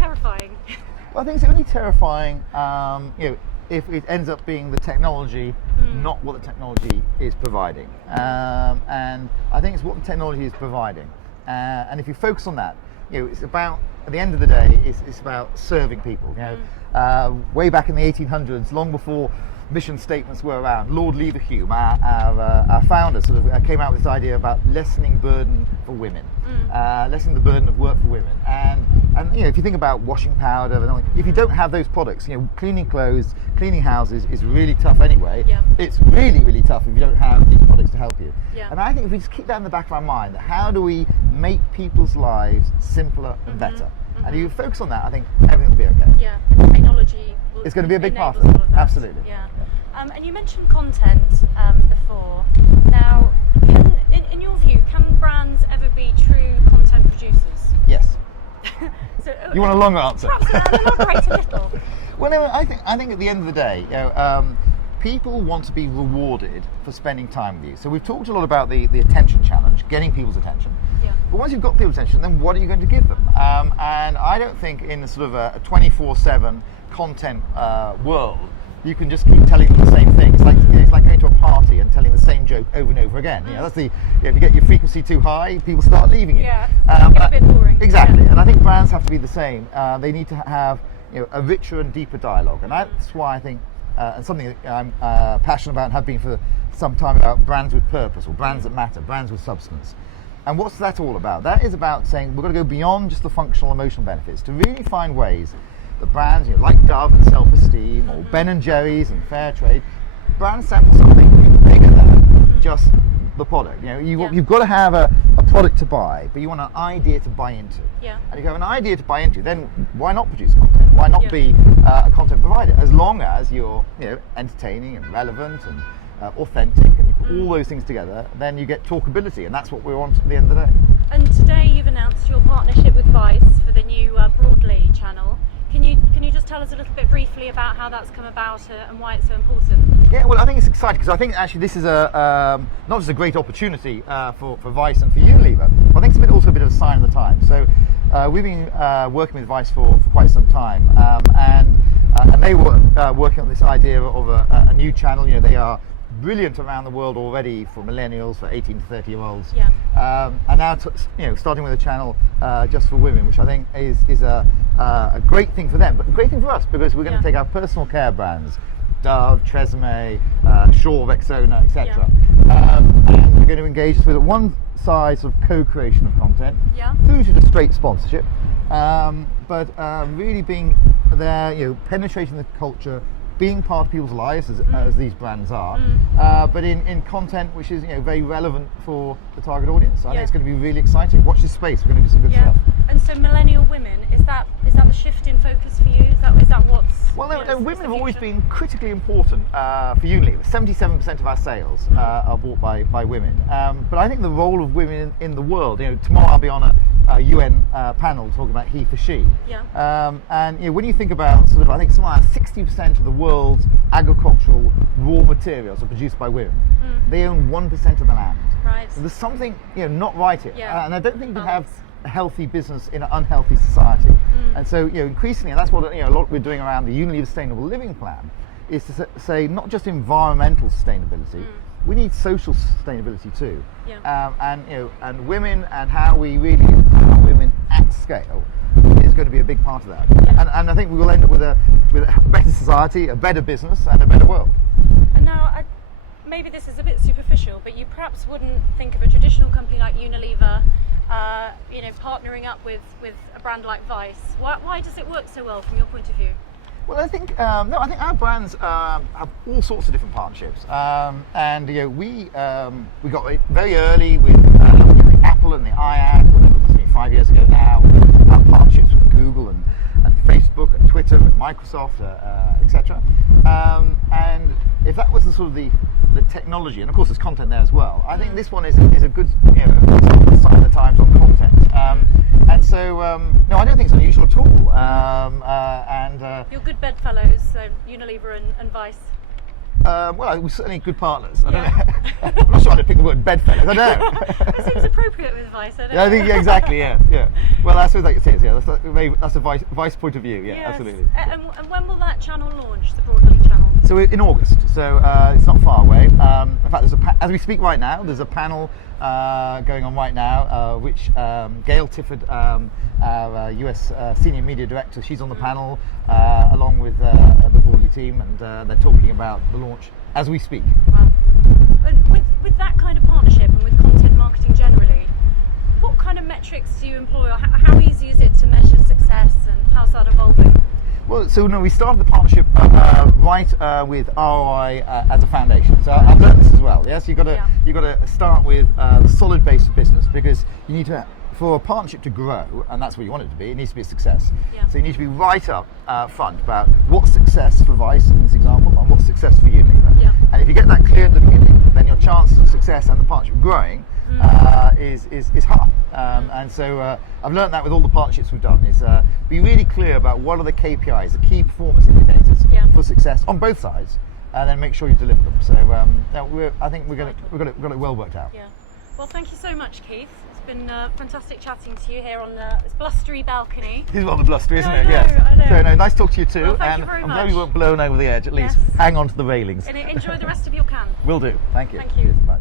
terrifying? Well, I think it's only terrifying, if it ends up being the technology, not what the technology is providing. And I think it's what the technology is providing. And if you focus on that, it's about, at the end of the day, it's about serving people. Way back in the 1800s, long before mission statements were around, Lord Leverhulme, our founder, sort of came out with this idea about lessening burden for women, lessening the burden of work for women. And if you think about washing powder, and if you don't have those products, cleaning clothes, cleaning houses is really tough anyway. Yeah. It's really, really tough if you don't have these products to help you. Yeah. And I think if we just keep that in the back of our mind, how do we make people's lives simpler and better? And if you focus on that, I think everything will be okay. Yeah, technology will It's going to be a big part of enables it. all of that. Absolutely. Yeah. And you mentioned content before. Now, in your view, can brands ever be true content producers? Yes. So, You want a long answer? Perhaps elaborate a little. Well, no, I think at the end of the day, people want to be rewarded for spending time with you. So we've talked a lot about the attention challenge, getting people's attention. Yeah. But once you've got people's attention, then what are you going to give them? And I don't think in sort of a 24/7 content world, you can just keep telling them the same thing. It's like going to a party and telling the same joke over and over again. That's if you get your frequency too high, people start leaving you. Yeah, get a bit boring. Exactly, Yeah. and I think brands have to be the same. They need to have a richer and deeper dialogue, and that's why I think, and something that I'm passionate about and have been for some time, about brands with purpose, or brands that matter, brands with substance. And what's that all about? That is about saying we're going to go beyond just the functional emotional benefits to really find ways that brands, like Dove and Self-Esteem, or Ben & Jerry's and Fair Trade, brands stand for something bigger than just the product. You've got to have a product to buy, but you want an idea to buy into. Yeah. And if you have an idea to buy into, then why not produce content? Why not be a content provider? As long as you're entertaining and relevant and authentic, and you put all those things together, then you get talkability, and that's what we want at the end of the day. And today you've announced your partnership with Vice for the new Broadly channel. Can you just tell us a little bit briefly about how that's come about and why it's so important? Yeah, well, I think it's exciting because I think actually this is not just a great opportunity for Vice and for Unilever, but I think it's also a bit of a sign of the time. So we've been working with Vice for quite some time, and they were working on this idea of a new channel. They are brilliant around the world already for millennials, for 18 to 30-year-olds. Yeah. And now, starting with a channel just for women, which I think is a great thing for them, but a great thing for us, because we're going to take our personal care brands, Dove, Tresemme, Shaw, Rexona, etc. And we're going to engage with one side sort of co-creation of content through to the straight sponsorship, but really being there, penetrating the culture, being part of people's lives as these brands are, but in content which is very relevant for the target audience. So I think it's going to be really exciting. Watch this space. We're going to do some good stuff. And so millennial women, is that the shift in focus for you? Is that what's... Well, women have always been critically important for Unilever. 77% of our sales are bought by women. But I think the role of women in the world, tomorrow I'll be on a UN panel talking about he for she. Yeah. And when you think about I think something like 60% of the world's agricultural raw materials are produced by women. They own 1% of the land. Right. So there's something not right here. Yeah. And I don't think you can have a healthy business in an unhealthy society. And so increasingly, and that's what a lot we're doing around the Unilever Sustainable Living Plan, is to say not just environmental sustainability, we need social sustainability too. Yeah. And women, and how we really empower women at scale is going to be a big part of that. Yeah. And I think we will end up with a better society, a better business, and a better world. And now, maybe this is a bit superficial, but you perhaps wouldn't think of a traditional company like Unilever partnering up with a brand like Vice. Why does it work so well from your point of view? Well, I think I think our brands have all sorts of different partnerships, and we got it very early with Apple and the iAd, whatever it must be 5 years ago now. Our partnerships with Google and Facebook and Twitter and Microsoft, etc. And if that was the technology, and of course there's content there as well, I think this one is a good sign of the times on content. And so no, I don't think it's unusual at all. You're good bedfellows, so Unilever and Vice. Well, we're certainly good partners. I don't know. I'm not sure I'd pick the word bedfellows. I know. That seems appropriate with Vice. I don't Yeah, I think exactly. Yeah. Well, that's what it is. Yeah, that's a vice point of view. Yeah, Yes. absolutely. And when will that channel launch? The Broadly channel. So in August, so it's not far away. In fact, as we speak right now, there's a panel going on right now, which Gail Tifford, our US senior media director, she's on the panel along with the Broadly team, and they're talking about the launch as we speak. Wow. And with that kind of partnership and with content marketing generally, what kind of metrics do you employ, or how easy is it to measure success, and how's that evolving? Well, so no, we started the partnership with ROI as a foundation. So I've learned this as well. Yes, you've got to start with a solid base of business, because you need to, for a partnership to grow, and that's what you want it to be. It needs to be a success. Yeah. So you need to be right up front about what's success for Vice in this example, and what's success for Unilever. Yeah. And if you get that clear at the beginning, then your chances of success and the partnership growing is high. And so I've learned that with all the partnerships we've done, is be really clear about what are the KPIs, the key performance indicators for success on both sides, and then make sure you deliver them. So I think we've got it well worked out. Yeah. Well, thank you so much, Keith. It's been fantastic chatting to you here on this blustery balcony. This is rather blustery, isn't it? I know, Yes. I know. So no, nice to talk to you too. Well, thank and you very I'm much. glad we weren't blown over the edge. At least Yes. hang on to the railings. And enjoy the rest of your can. Will do. Thank you. Thank you. Cheers. Bye.